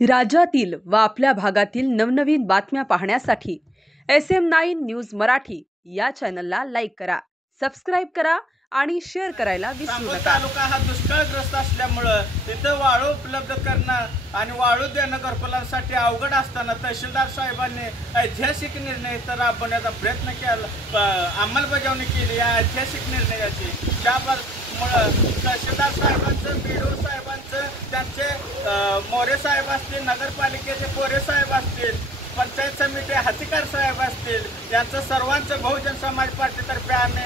राज्यातील व आपल्या भागातील नवनवीन बातम्या पाहण्यासाठी SM9 न्यूज मराठी या चॅनलला लाईक करा, सबस्क्राइब करा आणि शेअर करायला विसरू सांगोला नका। तालुका हा दुष्काळग्रस्त असल्यामुळे तिथं वाळू उपलब्ध करणं आणि वाळू देणं घरकुलांसाठी अवघड असताना तहसीलदार साहेबांनी ऐतिहासिक निर्णय तर राबवण्याचा प्रयत्न केला, अंमलबजावणी केली या ऐतिहासिक निर्णयाची। त्यामुळं तहसीलदार साहेबांचं, बीडीओ साहेबांचं, त्यांचे मोरे साहेब असतील, नगरपालिकेचे कोरे साहेब असतील, पंचायत समिती हातीकार साहेब असतील, यांचं सर्वांचं बहुजन समाज पार्टीतर्फे आम्ही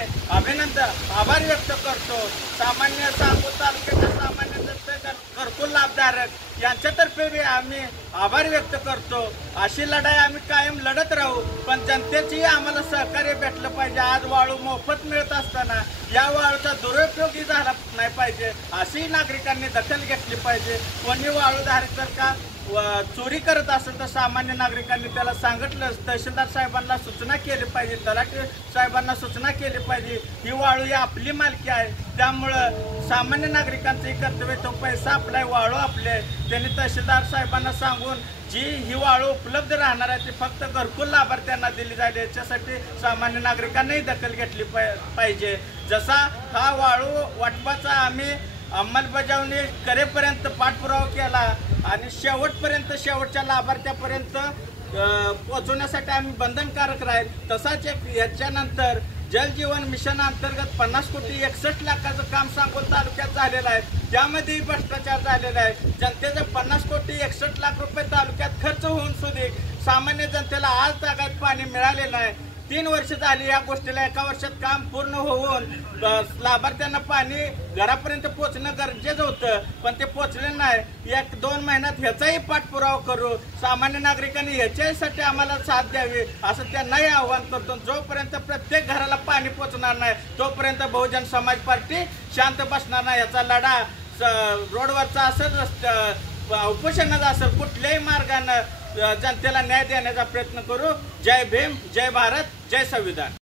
आभार व्यक्त करतो। सामान्य सांगोला तालुक्याच्या सामान्य जनतेच्या घरकुल लाभधारक यांच्यातर्फे बी आम्ही आभार व्यक्त करतो। अशी लढाई आम्ही कायम लढत राहू, पण जनतेची आम्हाला सहकार्य भेटलं पाहिजे। आज वाळू मोफत मिळत असताना या वाळूचा दुरुपयोगही झाला नाही पाहिजे, अशी नागरिकांनी दखल घेतली पाहिजे। कोणी वाळूधारक जर का चोरी करत असेल तर सामान्य नागरिकांनी त्याला सांगितलं, तहसीलदार साहेबांना सूचना केली पाहिजे, तलाठी साहेबांना सूचना केली पाहिजे। ही वाळू ही आपली मालकी आहे, त्यामुळं सामान्य नागरिकांचंही कर्तव्य, तो पैसा आपला आहे, वाळू आपले आहे। त्यांनी तहसीलदार साहेबांना सांगून जी ही वाळू उपलब्ध राहणार आहे ती फक्त घरकुल लाभार्थ्यांना दिली जाईल, याच्यासाठी सामान्य नागरिकांनाही दखल घेतली पाहिजे। जसा हा वाळू वाटपाचा आम्ही अंमलबजावणी करेपर्यंत पाठपुरावा केला आणि शेवटच्या लाभार्थ्यापर्यंत पोहोचवण्यासाठी आम्ही बंधनकारक राहील, तसाच एक याच्यानंतर जल जीवन मिशन अंतर्गत 50,61,00,000 काम सांगोला तालुक्यात झालेलं आहे। त्यामध्येही भ्रष्टाचार झालेला आहे। जनतेचं 50,61,00,000 रुपये तालुक्यात खर्च होऊन सुद्धा सामान्य जनतेला आज तागायत पाणी मिळालेलं आहे। 3 वर्ष झाली या गोष्टीला, 1 वर्षात काम पूर्ण होऊन लाभार्थ्यांना पाणी घरापर्यंत पोहोचणं गरजेचं होतं, पण ते पोहोचले नाही। 1-2 महिन्यात ह्याचाही पाठपुरावा करू, सामान्य नागरिकांनी ह्याच्यासाठी आम्हाला साथ द्यावी असं त्यांनाही आवाहन करतो। जोपर्यंत प्रत्येक घराला पाणी पोहोचणार नाही तोपर्यंत बहुजन समाज पार्टी शांत बसणार नाही। याचा लढा रोडवरचा असेल, उपोषणाचा असेल, कुठल्याही मार्गानं जनतेला न्याय देण्याचा प्रयत्न करू। जय भीम, जय भारत, जय संविधान।